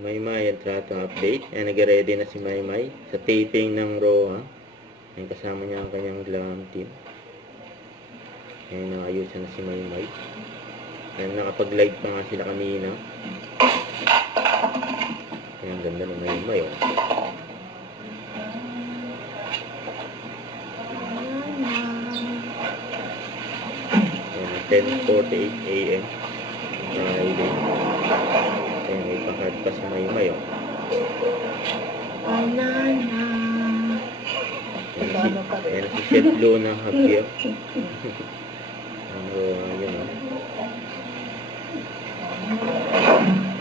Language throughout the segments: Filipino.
Maymay at Trato update. Ayan, nag-ready na si Maymay sa taping ng Roa. Ayan, kasama niya ang kanyang glam team. Ayan, nakayusan na si Maymay. Ayan, nakapag-live pa nga sila kanina. Ayan, ganda ng Maymay, oh. Ayan, 10:48 AM. Friday. Ayan, may pahard pa si Maymay, oh. Banana. Ayan, si Chef Lo ng Javier. Yun, oh.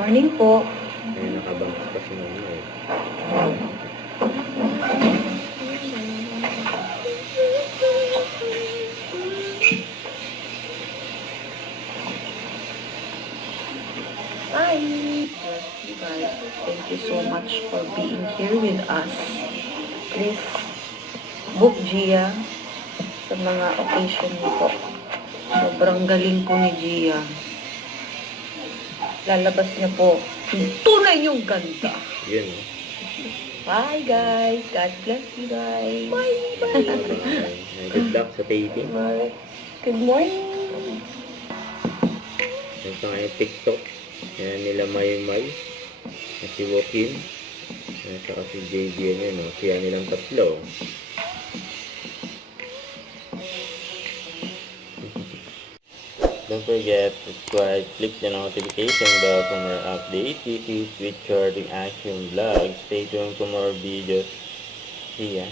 Morning po. Ayan, nakabangs pa si Maymay. Bye. You guys, thank you so much for being here with us. Please book Gia sa mga occasion niyo po. Sobrang galing po ni Gia. Lalabas niya po yung tunay niyong ganda. Yun, oh. Bye guys. God bless you guys. Bye. Bye. Good luck sa taping. Good morning. Yan pa nga yung TikTok. Yan nila Maymay. Na si Joaquin. Yan saka si JJ yan, no? Siya nilang tatlo. Don't forget to subscribe, click the notification bell for more updates. This is Sweet Charting Action Vlog. Stay tuned for more videos. See ya.